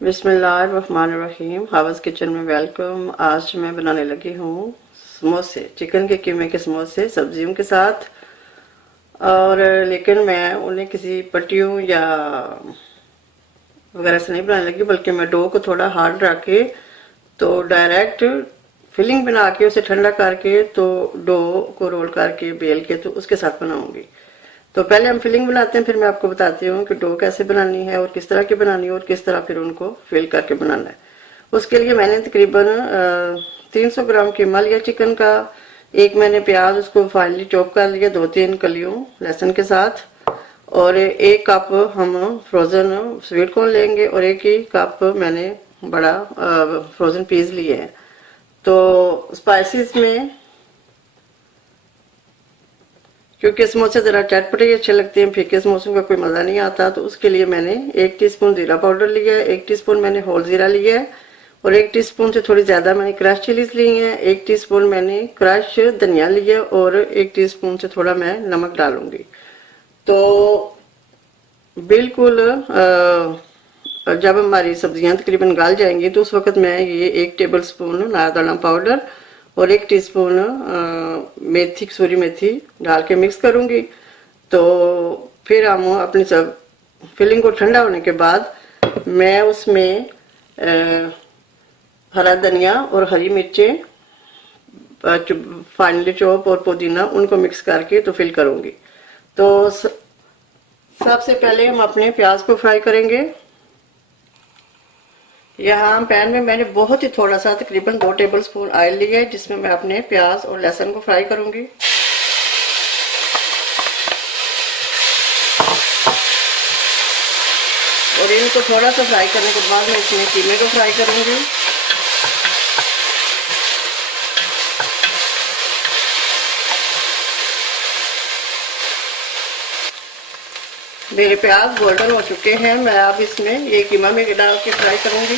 बिस्मिल्लाहिर्रहमानिर्रहीम। हावज़ किचन में वेलकम। आज मैं बनाने लगी हूँ समोसे, चिकन के कीमे के समोसे सब्जियों के साथ। और लेकिन मैं उन्हें किसी पट्टियों या वगैरह से नहीं बनाने लगी, बल्कि मैं डो को थोड़ा हार्ड रख के तो डायरेक्ट फिलिंग बना के उसे ठंडा करके तो डो को रोल करके बेल के तो उसके साथ बनाऊंगी। तो पहले हम फिलिंग बनाते हैं, फिर मैं आपको बताती हूँ कि डो कैसे बनानी है और किस तरह की बनानी है और किस तरह फिर उनको फिल करके बनाना है। उसके लिए मैंने तकरीबन 300 ग्राम कीमा लिया चिकन का। एक मैंने प्याज उसको फाइनली चॉप कर लिया 2-3 कलियों लहसुन के साथ। और 1 कप हम फ्रोजन स्वीट कॉर्न लेंगे और 1 ही कप मैंने बड़ा फ्रोजन पीस लिए हैं। तो स्पाइसेस में क्योंकि समोसे जरा चटपटे ही अच्छे लगते हैं, फीके समोसों का कोई मजा नहीं आता, तो उसके लिए मैंने 1 टीस्पून जीरा पाउडर लिया है, 1 टीस्पून मैंने होल जीरा लिया है और 1 टीस्पून से थोड़ी ज्यादा मैंने क्रश चिलीज ली है, 1 टीस्पून मैंने क्रश धनिया लिया और 1 टीस्पून से थोड़ा मैं नमक डालूंगी। तो बिल्कुल जब हमारी सब्जियां तकरीबन गल जाएंगी तो उस वक्त मैं ये 1 टेबल स्पून नारदाना पाउडर और 1 टीस्पून मेथी, कसूरी मेथी डाल के मिक्स करूंगी। तो फिर हम अपनी सब फिलिंग को ठंडा होने के बाद मैं उसमें हरा धनिया और हरी मिर्चें फाइनली चॉप और पुदीना उनको मिक्स करके तो फिल करूंगी। तो सबसे पहले हम अपने प्याज को फ्राई करेंगे। यहाँ पैन में मैंने बहुत ही थोड़ा सा तकरीबन 2 टेबल स्पून ऑयल लिया है, जिसमें मैं अपने प्याज और लहसुन को फ्राई करूंगी। और इनको थोड़ा सा फ्राई करने के बाद मैं इसमें कीमे को फ्राई करूंगी। मेरे प्याज गोल्डन हो चुके हैं, मैं अब इसमें ये कीमा में डाल के फ्राई करूंगी।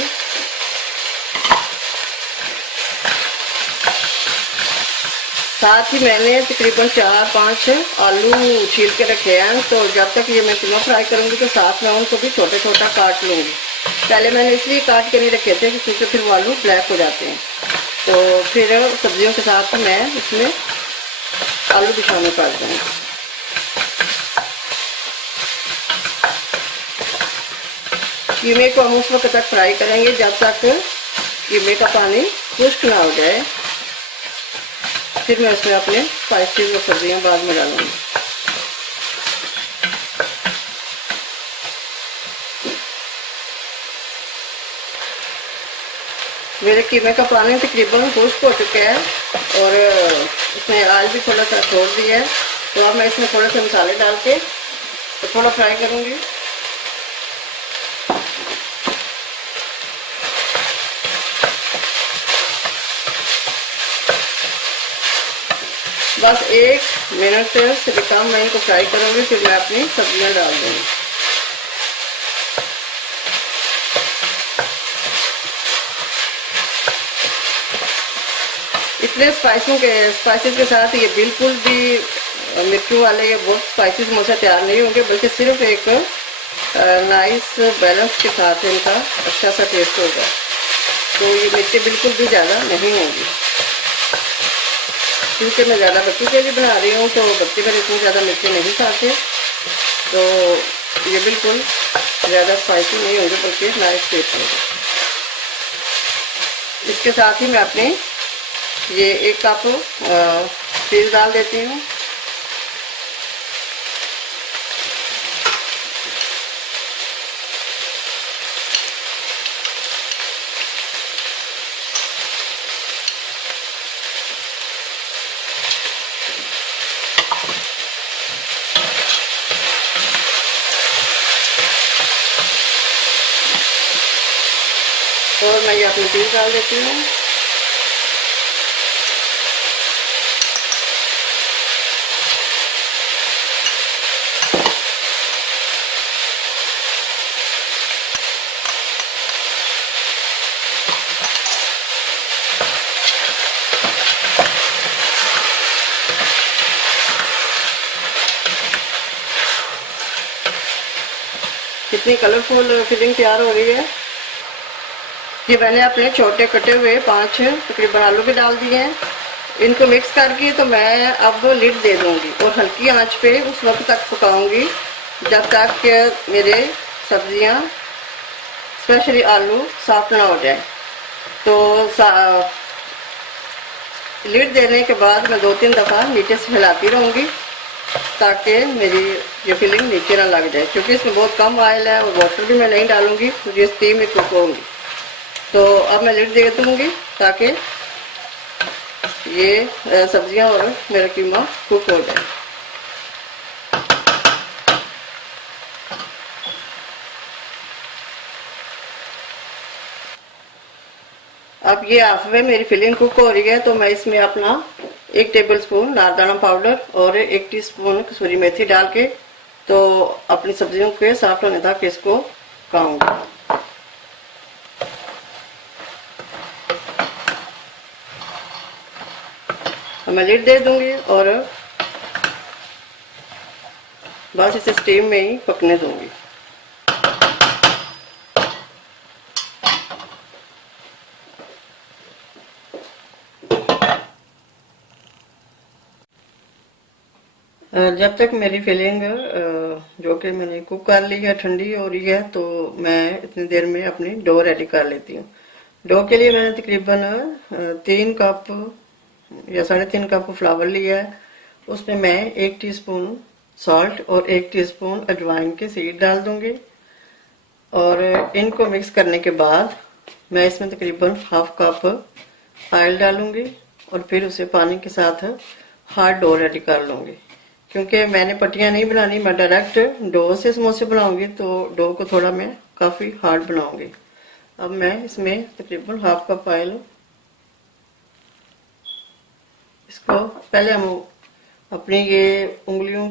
साथ ही मैंने तकरीबन 4-5 आलू छील के रखे हैं, तो जब तक ये मैं कीमा फ्राई करूंगी तो साथ में उनको भी छोटा छोटा काट लूंगी। पहले मैंने इसलिए काट के नहीं रखे थे क्योंकि फिर वो आलू ब्लैक हो जाते हैं। तो फिर सब्जियों के साथ मैं इसमें आलू भी शामिल कर दूंगी। कीमे को हम उस वक्त तक फ्राई करेंगे जब तक कीमे का पानी खुश्क ना हो जाए। फिर मैं उसमें अपने स्पाइसेस और सब्जियां बाद में डालूंगी। मेरे कीमे का पानी तकरीबन खुश्क हो चुका है और उसमें ऑयल भी थोड़ा सा छोड़ दिया है। तो अब मैं इसमें थोड़े से मसाले डाल के तो थोड़ा फ्राई करूंगी। बस 1 मिनट से भी कम मैं इनको फ्राई करूंगी, फिर मैं अपनी सब्जियां डाल दूंगी। इतने स्पाइसेस के साथ ये बिल्कुल भी मिर्चों वाले ये बहुत स्पाइसी समोसे तैयार नहीं होंगे, बल्कि सिर्फ एक नाइस बैलेंस के साथ इनका अच्छा सा टेस्ट होगा। तो ये मिर्चें बिल्कुल भी ज़्यादा नहीं होंगी, क्योंकि मैं ज़्यादा बच्चों के लिए बना रही हूँ, तो बच्चे मेरे इतनी ज़्यादा मिर्ची नहीं खाते। तो ये बिल्कुल ज़्यादा स्पाइसी नहीं होंगे, बल्कि नाइस टेस्ट होगा। इसके साथ ही मैं अपने ये 1 कप चीज़ डाल देती हूँ। और मैं ये अपनी चीज़ डाल देती हूँ। कितनी कलरफुल फिलिंग तैयार हो रही है। ये मैंने अपने छोटे कटे हुए 5 तकरीबन आलू भी डाल दिए हैं। इनको मिक्स करके तो मैं अब लिड दे दूंगी और हल्की आंच पे उस वक्त तक पकाऊंगी जब तक कि मेरे सब्जियां स्पेशली आलू सॉफ्ट ना हो जाए। तो लिड देने के बाद मैं 2-3 दफ़ा नीचे से हिलाती रहूंगी ताकि मेरी ये फिलिंग नीचे ना लग जाए, क्योंकि इसमें बहुत कम ऑयल है और वाटर भी मैं नहीं डालूंगी, मुझे स्टीम में कुक होंगी। तो अब मैं लिड दे दूंगी ताकि ये सब्जियां और मेरा कीमा कुक हो जाए। अब ये हाफ वे मेरी फिलिंग कुक हो रही है, तो मैं इसमें अपना 1 टेबलस्पून नारदाना पाउडर और 1 टीस्पून कसूरी मेथी डाल के तो अपनी सब्जियों के सॉफ्ट होने तक इसको पकाऊंगी। मैं लिड दे दूंगी और बस इसे स्टीम में ही पकने दूंगी। जब तक मेरी फिलिंग जो कि मैंने कुक कर ली है ठंडी हो रही है, तो मैं इतनी देर में अपनी डो रेडी कर लेती हूँ। डो के लिए मैंने तकरीबन 3 कप या 3.5 कप फ्लावर लिया है। उसमें मैं 1 टीस्पून सॉल्ट और 1 टीस्पून अजवाइन के सीड डाल दूंगी और इनको मिक्स करने के बाद मैं इसमें तकरीबन हाफ कप ऑयल डालूंगी और फिर उसे पानी के साथ हार्ड डो रेडी कर लूंगी। क्योंकि मैंने पट्टियां नहीं बनानी, मैं डायरेक्ट डो से समोसे बनाऊंगी, तो डो को थोड़ा मैं काफी हार्ड बनाऊंगी। अब मैं इसमें तकरीबन हाफ कप ऑयल, इसको पहले हम अपनी ये उंगलियों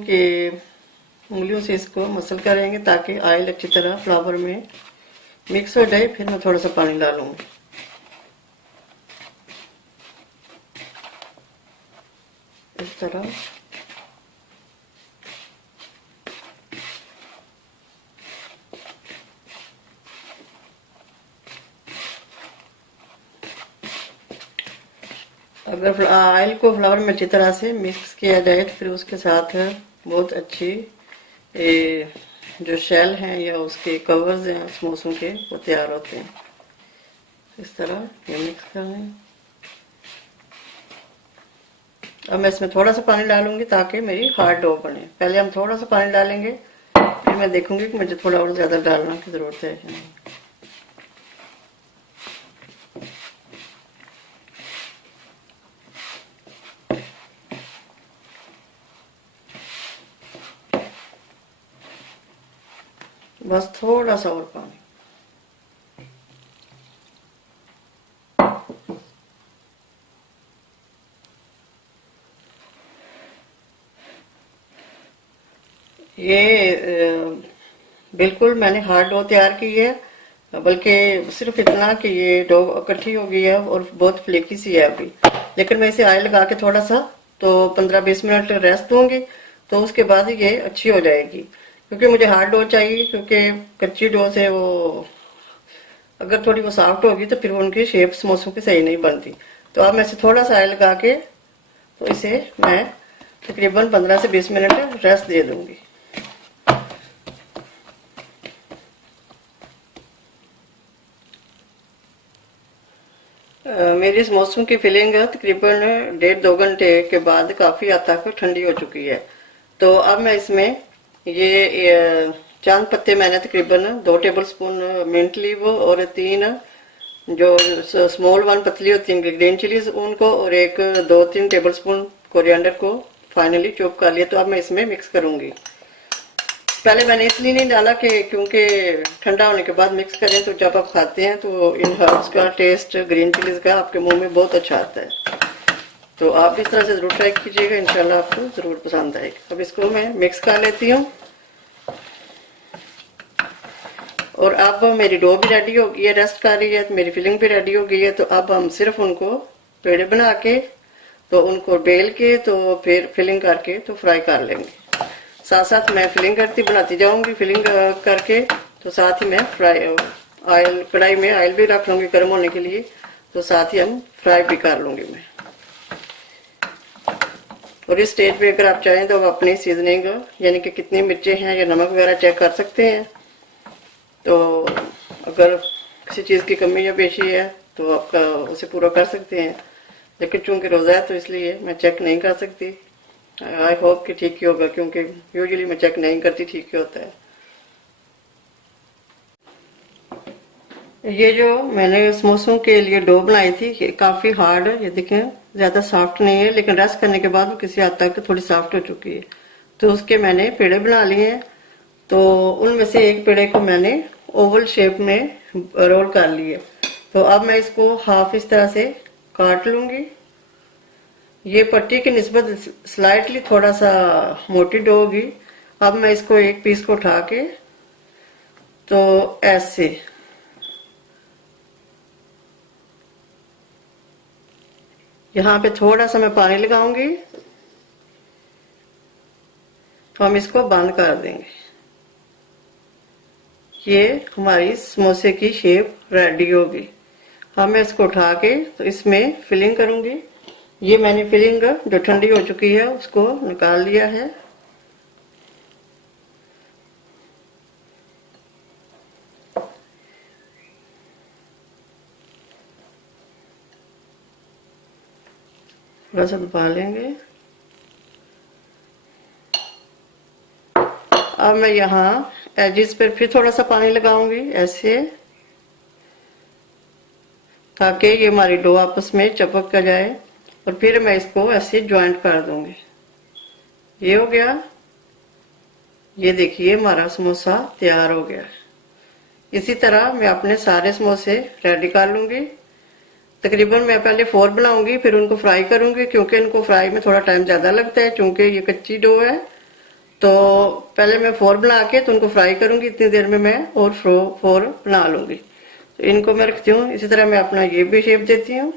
से इसको मसल करेंगे ताकि ऑयल अच्छी तरह फ्लावर में मिक्स हो जाए। फिर मैं थोड़ा सा पानी डालूंगी। इस तरह अगर ऑयल को फ्लावर में अच्छी तरह से मिक्स किया जाए तो फिर उसके साथ बहुत अच्छी जो शेल हैं या उसके कवर्स हैं समोसों के, वो तैयार होते हैं। इस तरह ये मिक्स कर लें। अब मैं इसमें थोड़ा सा पानी डालूंगी ताकि मेरी हार्ड डो बने। पहले हम थोड़ा सा पानी डालेंगे, फिर मैं देखूंगी कि मुझे थोड़ा और ज्यादा डालने की जरूरत है। बस थोड़ा सा और पानी। ये बिल्कुल मैंने हार्ड डो तैयार की है, बल्कि सिर्फ इतना कि ये डो इकट्ठी हो गई है और बहुत फ्लेकी सी है अभी। लेकिन मैं इसे ऑयल लगा के थोड़ा सा तो 15-20 मिनट रेस्ट दूंगी, तो उसके बाद ये अच्छी हो जाएगी। क्योंकि मुझे हार्ड डो चाहिए, क्योंकि कच्ची डो से वो अगर थोड़ी वो सॉफ्ट होगी तो फिर उनकी शेप समोसों की सही नहीं बनती। तो अब मैं इसे थोड़ा सा ऑयल लगा के तो इसे मैं तकरीबन 15 से 20 मिनट रेस्ट दे दूंगी। मेरी समोसों की फिलिंग तकरीबन 1.5-2 घंटे के बाद काफी हद तक ठंडी हो चुकी है। तो अब मैं इसमें ये चांद पत्ते मैंने तकरीबन 2 टेबलस्पून मिंट लीव और 3 जो स्मॉल 1 पतली होती है ग्रीन चिलीज उनको और 2-3 टेबलस्पून कोरिएंडर को फाइनली चॉप कर लिया। तो अब मैं इसमें मिक्स करूंगी। पहले मैंने इसलिए नहीं डाला कि क्योंकि ठंडा होने के बाद मिक्स करें तो जब आप खाते हैं तो इन हर्ब्स का टेस्ट ग्रीन चिलीज का आपके मुंह में बहुत अच्छा आता है। तो आप इस तरह से जरूर ट्राई कीजिएगा, इंशाल्लाह आपको जरूर पसंद आएगा। अब इसको मैं मिक्स कर लेती हूँ और अब मेरी डो भी रेडी हो गई है, रेस्ट कर रही है, तो मेरी फिलिंग भी रेडी हो गई है। तो अब हम सिर्फ उनको पेड़े बना के तो उनको बेल के तो फिर फिलिंग करके तो फ्राई कर लेंगे। साथ साथ मैं फिलिंग करती बनाती जाऊंगी, फिलिंग करके तो साथ ही मैं ऑयल, कढ़ाई में ऑयल भी रख लूंगी गर्म होने के लिए, तो साथ ही हम फ्राई भी कर लूंगी मैं। और इस स्टेज पे अगर आप चाहें तो आप अपनी सीजनिंग यानी कि कितनी मिर्चें हैं या नमक वगैरह चेक कर सकते हैं। तो अगर किसी चीज़ की कमी या पेशी है तो आप उसे पूरा कर सकते हैं, लेकिन चूंकि रोज़ा है तो इसलिए मैं चेक नहीं कर सकती। आई होप कि ठीक ही होगा, क्योंकि यूजुअली मैं चेक नहीं करती, ठीक ही होता है। ये जो मैंने समोसों के लिए डो बनाई थी ये काफ़ी हार्ड है, ये देखें ज़्यादा सॉफ्ट नहीं है, लेकिन रेस्ट करने के बाद वो किसी हद तक थोड़ी सॉफ्ट हो चुकी है। तो उसके मैंने पेड़े बना लिए हैं। तो उनमें से एक पेड़े को मैंने ओवल शेप में रोल कर लिए। तो अब मैं इसको हाफ इस तरह से काट लूंगी। ये पट्टी की निस्बत स्लाइटली थोड़ा सा मोटी डो होगी। अब मैं इसको एक पीस को उठा के तो ऐसे यहाँ पे थोड़ा सा मैं पानी लगाऊंगी, तो हम इसको बंद कर देंगे। ये हमारी समोसे की शेप रेडी होगी। अब मैं इसको उठा के तो इसमें फिलिंग करूंगी। ये मैंने फिलिंग जो ठंडी हो चुकी है उसको निकाल लिया है। थोड़ा सा दबा लेंगे। अब मैं यहाँ एजिस पर फिर थोड़ा सा पानी लगाऊंगी ऐसे, ताकि ये हमारी डो आपस में चिपक कर जाए। और फिर मैं इसको ऐसे ज्वाइंट कर दूंगी। ये हो गया। ये देखिए हमारा समोसा तैयार हो गया। इसी तरह मैं अपने सारे समोसे रेडी कर लूंगी। तकरीबन मैं पहले 4 बनाऊंगी, फिर उनको फ्राई करूंगी, क्योंकि इनको फ्राई में थोड़ा टाइम ज्यादा लगता है, क्योंकि ये कच्ची डो है। तो पहले मैं 4 बना के तो उनको फ्राई करूंगी, इतनी देर में मैं और 4 बना लूंगी। तो इनको मैं रखती हूँ। इसी तरह मैं अपना ये भी शेप देती हूँ।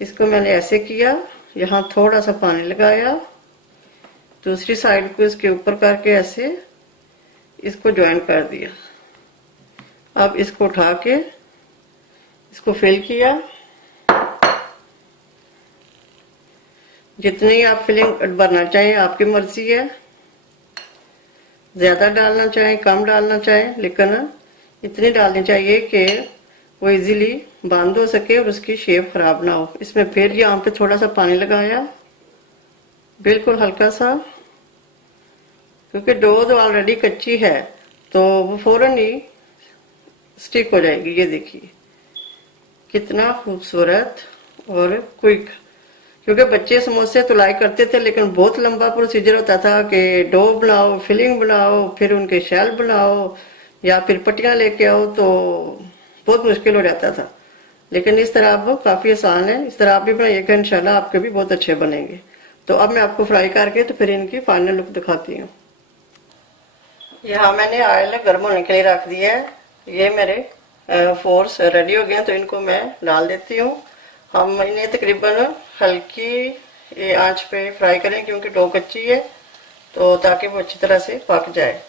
इसको मैंने ऐसे किया, यहाँ थोड़ा सा पानी लगाया, दूसरी साइड को इसके ऊपर करके ऐसे इसको ज्वाइन कर दिया। अब इसको उठा के इसको फिल किया। जितनी आप फिलिंग भरना चाहें आपकी मर्जी है, ज्यादा डालना चाहें कम डालना चाहें, लेकिन इतनी डालनी चाहिए कि वो इजीली बंद हो सके और उसकी शेप खराब ना हो। इसमें फिर यहाँ पे थोड़ा सा पानी लगाया, बिल्कुल हल्का सा, क्योंकि डो तो ऑलरेडी कच्ची है तो वो फौरन ही स्टिक हो जाएगी। ये देखिए कितना खूबसूरत और क्विक। क्योंकि बच्चे समोसे तो लाइक करते थे, लेकिन बहुत लंबा प्रोसीजर होता था कि डो बनाओ, फिलिंग बनाओ, फिर उनके शेल बनाओ या फिर पट्टियां लेके आओ, तो बहुत मुश्किल हो जाता था। लेकिन इस तरह अब काफी आसान है। इस तरह आप भी बनाइएगा, इंशाल्लाह आपके भी बहुत अच्छे बनेंगे। तो अब मैं आपको फ्राई करके तो फिर इनकी फाइनल लुक दिखाती हूँ। यहाँ मैंने ऑयल गर्म होने के लिए रख दिया है। ये मेरे 4 रेडी हो गए, तो इनको मैं डाल देती हूँ। हम इन्हें तकरीबन हल्की आंच पे फ्राई करें, क्योंकि डो कच्ची है, तो ताकि वो अच्छी तरह से पक जाए।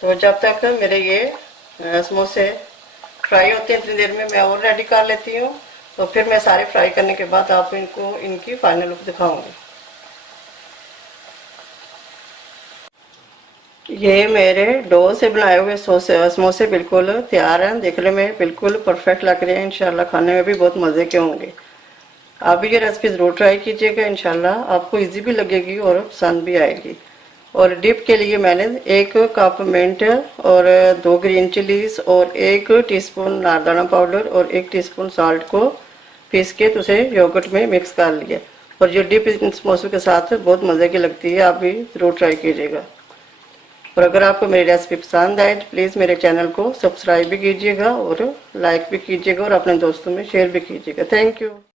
तो जब तक मेरे ये समोसे फ्राई होते हैं, इतनी देर में मैं और रेडी कर लेती हूँ। तो फिर मैं सारे फ्राई करने के बाद आपको इनको इनकी फाइनल लुक दिखाऊंगी। ये मेरे डो से बनाए हुए समोसे बिल्कुल तैयार हैं। देखने में बिल्कुल परफेक्ट लग रहे हैं। इंशाल्लाह खाने में भी बहुत मज़े के होंगे। आप भी ये रेसिपी ज़रूर ट्राई कीजिएगा, इंशाल्लाह आपको इजी भी लगेगी और पसंद भी आएगी। और डिप के लिए मैंने 1 कप मिंट और 2 ग्रीन चिलीज और 1 टीस्पून नारदाना पाउडर और 1 टीस्पून साल्ट को पीस के उसे योगर्ट में मिक्स कर लिया। और जो डिप इन समोसों के साथ बहुत मज़े की लगती है, आप भी ज़रूर ट्राई कीजिएगा। और अगर आपको मेरी रेसिपी पसंद आए तो प्लीज़ मेरे चैनल को सब्सक्राइब भी कीजिएगा और लाइक भी कीजिएगा और अपने दोस्तों में शेयर भी कीजिएगा। Thank you.